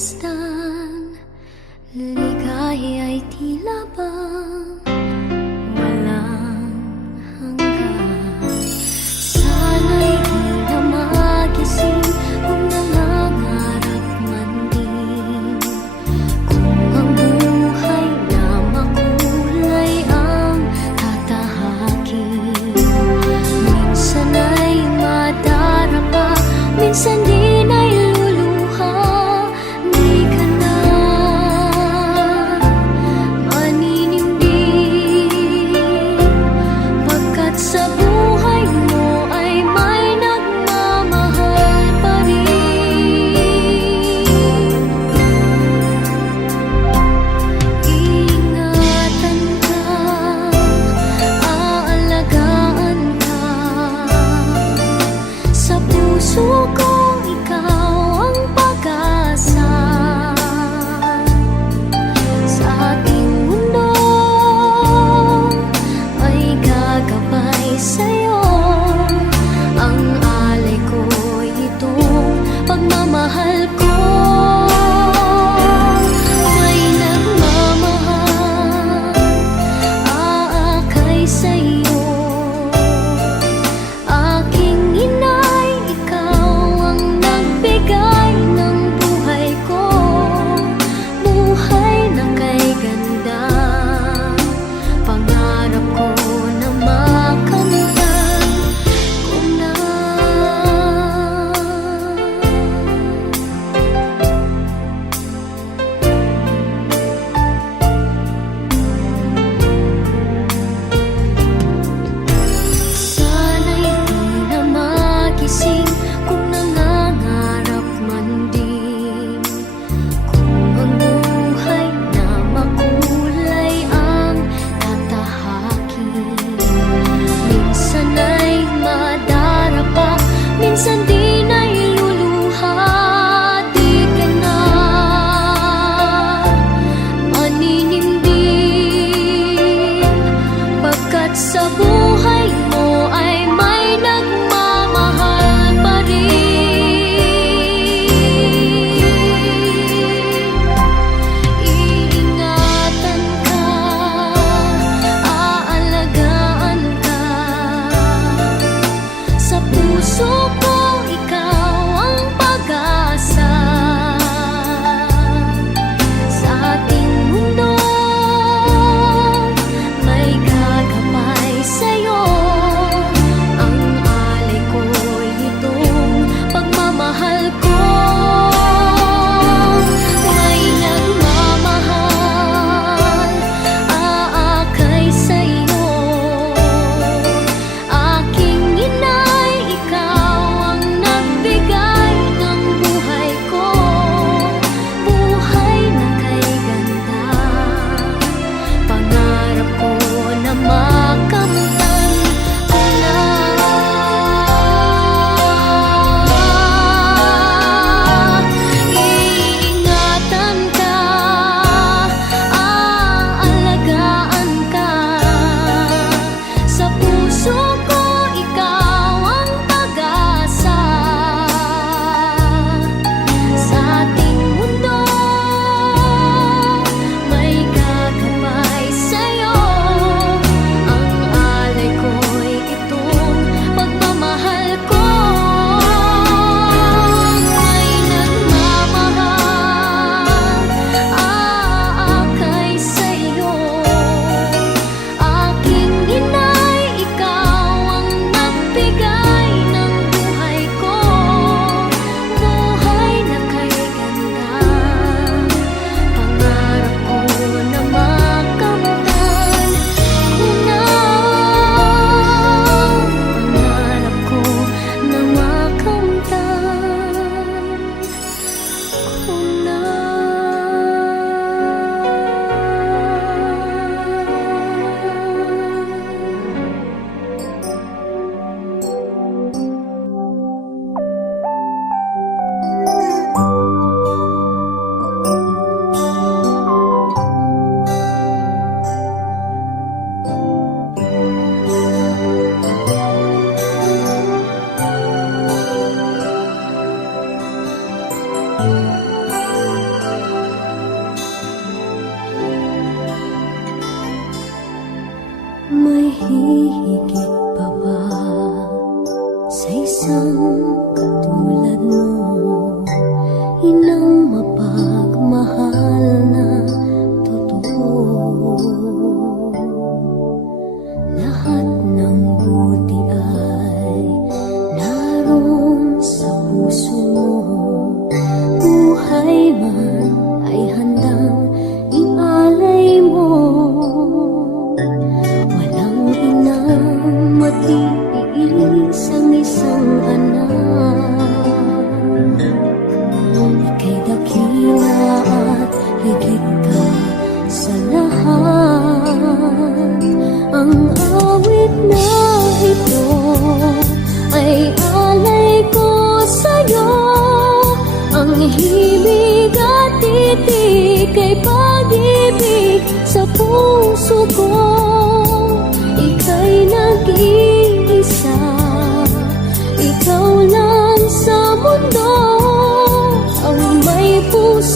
pagmasdan, ligaya'y tila bang walang hanggan. Sana'y di na magising kung nangangarap man din, kung ang buhay na makulay ang tatahakin. Minsan ay madarapa, minsan din ay luluha. Di ka na maninindig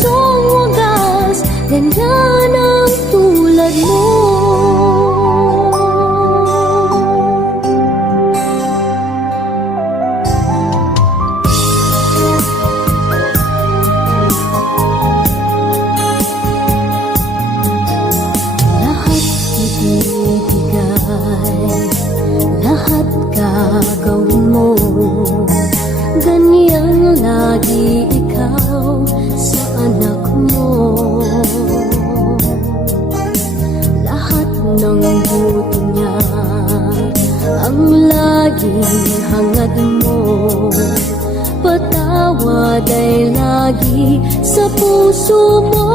pusong wagas, ganyan ang tulad mo. Lahat ibibigay, lahat gagawin mo, ganyan lagi ikaw sa anak mo. Lahat ng buto niya ang laging hangad mo, patawad ay lagi sa puso mo.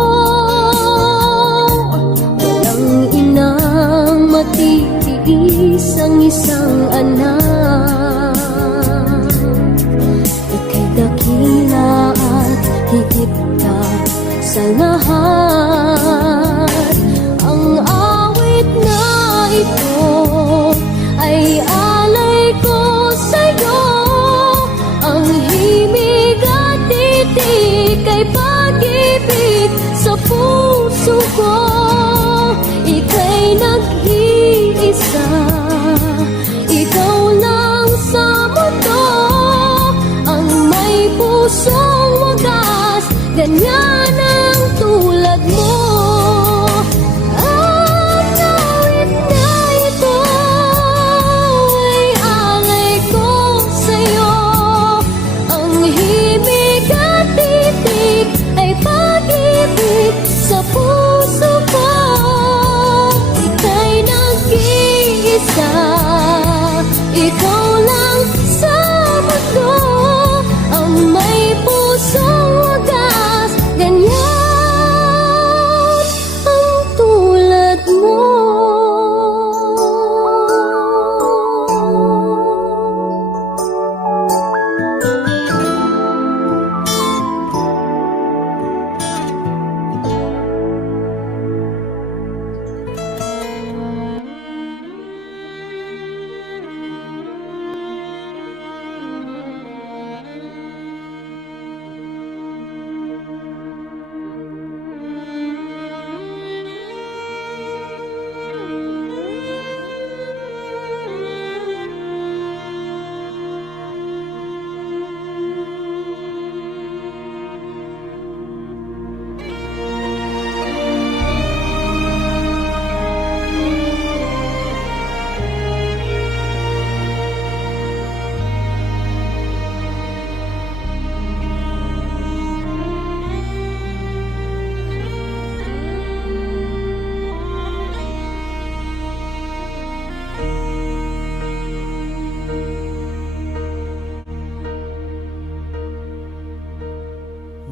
Walang inang matitiis ang isang anak, ika'y dakila at higit ka sa lahat. Ang awit na ito ay alay ko sa'yo, ang himig at titik ay pag-ibig sa puso ko. Ika'y nag-iisa, ikaw lang sa mundo, ang may pusong wagas, ganyan ang tulad mo. Ang awit na ito ay alay ko sa'yo, ang himig at titik ay pag-ibig sa puso ko. Ika'y nag-iisa, ikaw lang sa mundo, ang may pusong wagas, ganyan ang tulad mo.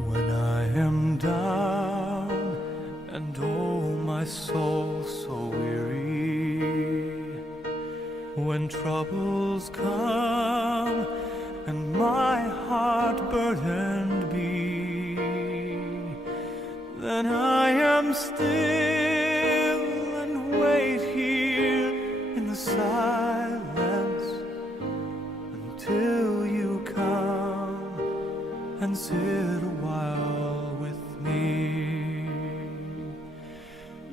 When I am down and oh my soul so weary, when troubles come and my heart burdened be, then I am still and wait here in the silence until you come and sit a while with me.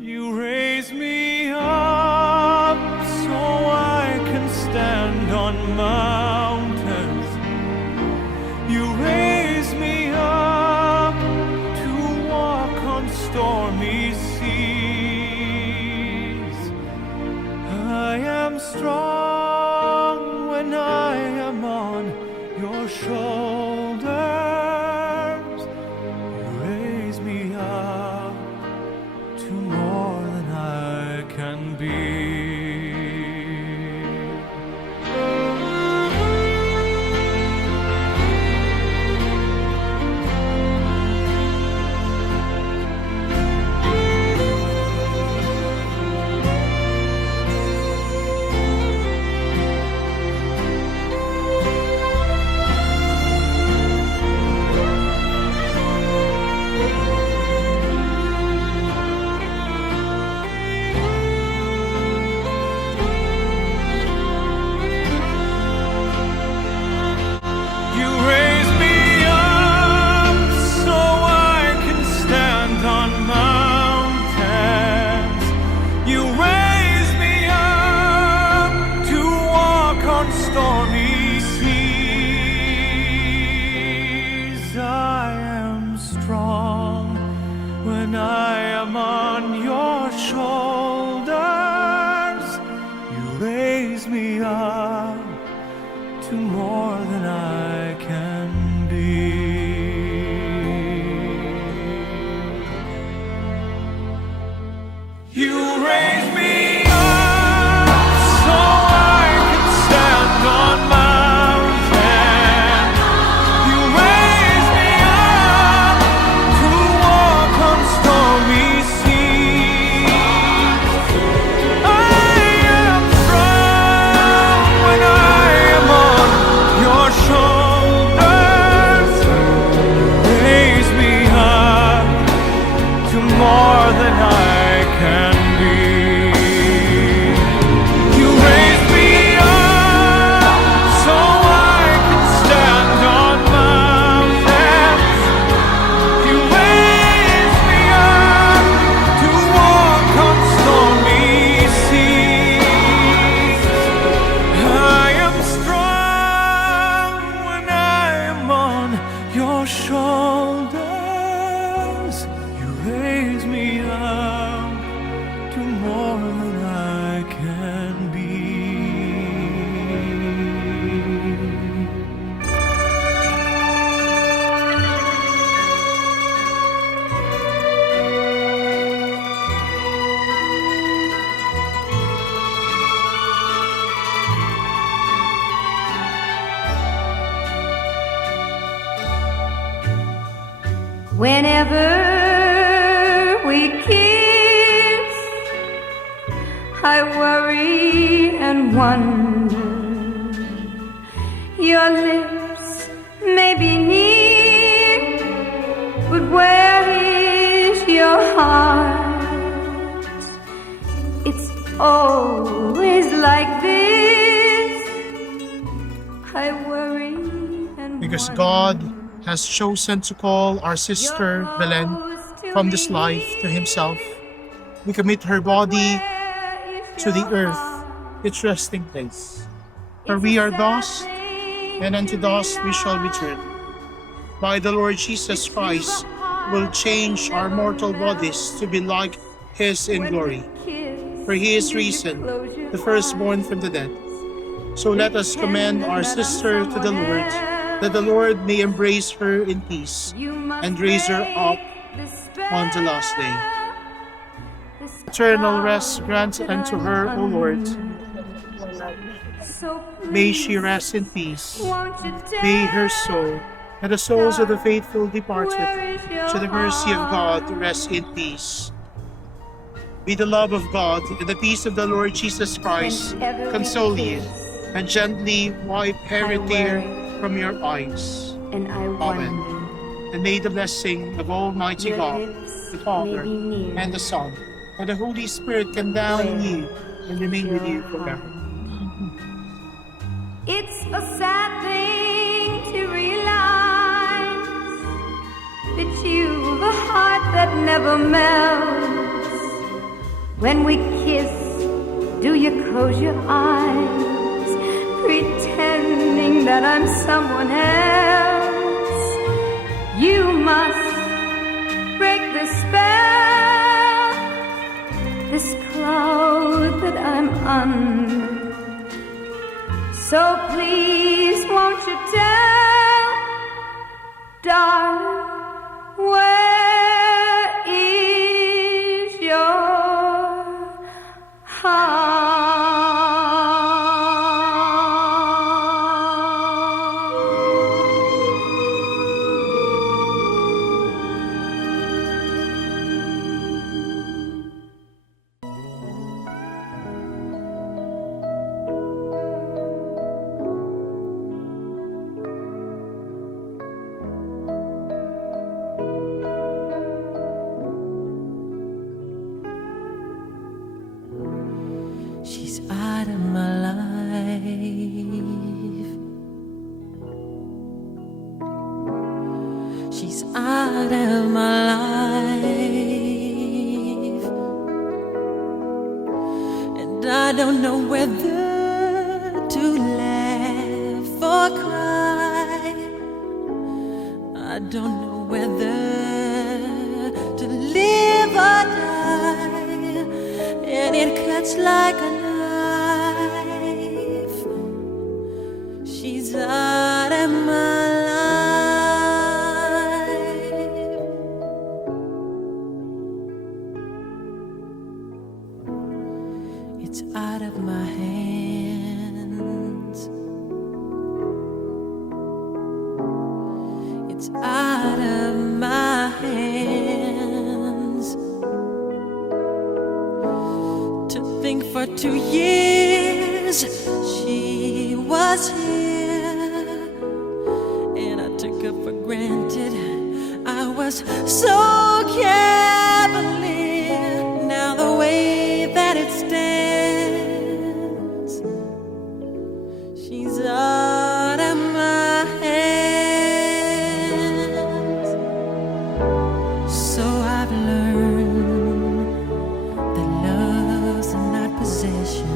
You raise me up so I can stand on mountains. You raise me up to walk on stormy seas. I am strong when I am on your shoulders. You raise me up to more than I can be. am on your shoulders. You raise me up to more than I can be. You raise me up so I can stand on mountains. You raise me up to walk on stormy seas. I am strong when I am on your shoulders. Raise me up to more than I can be. You raise me up so I can stand on mountains. You raise me up to walk on stormy seas. I am strong when I am on your shoulders. You raise me up to more than I can be. Whenever we kiss, I worry and wonder. Your lips may be near, but where is your heart? It's always like this. I worry and Because wonder. God has chosen to call our sister Belen from this life to Himself, we commit her body to the earth, its resting place. For we are dust, and unto dust we shall return. By the Lord Jesus Christ will change our mortal bodies to be like His in glory. For He is risen, the firstborn from the dead. So let us commend our sister to the Lord, that the Lord may embrace her in peace and raise her up on the last day. Eternal rest grant unto her, O Lord. May she rest in peace. May her soul and the souls of the faithful departed to the mercy of God rest in peace. May the love of God and the peace of the Lord Jesus Christ console you and gently wipe every tear from your eyes. And I Amen. wonder And may the blessing of Almighty your God, lips the Father, may be near. and the Son, and the Holy Spirit come down on you and remain with you forever. It's a sad thing to realize that you've a heart that never melts. When we kiss, do you close your eyes, pretending that I'm someone else? You must break the spell, this cloud that I'm under. So please won't you tell, darling, where is your heart? She's out of my life. She's out of my life. And I don't know whether to laugh or cry. I don't know whether to live or die. it's like a knife. She's out of my life. It's out of my hands. It's out of my hands. To think for 2 years she was here, and I took her for granted. I was so cavalier. Now the way that it stands, she's out of my hands. So I've learned that love's not possession.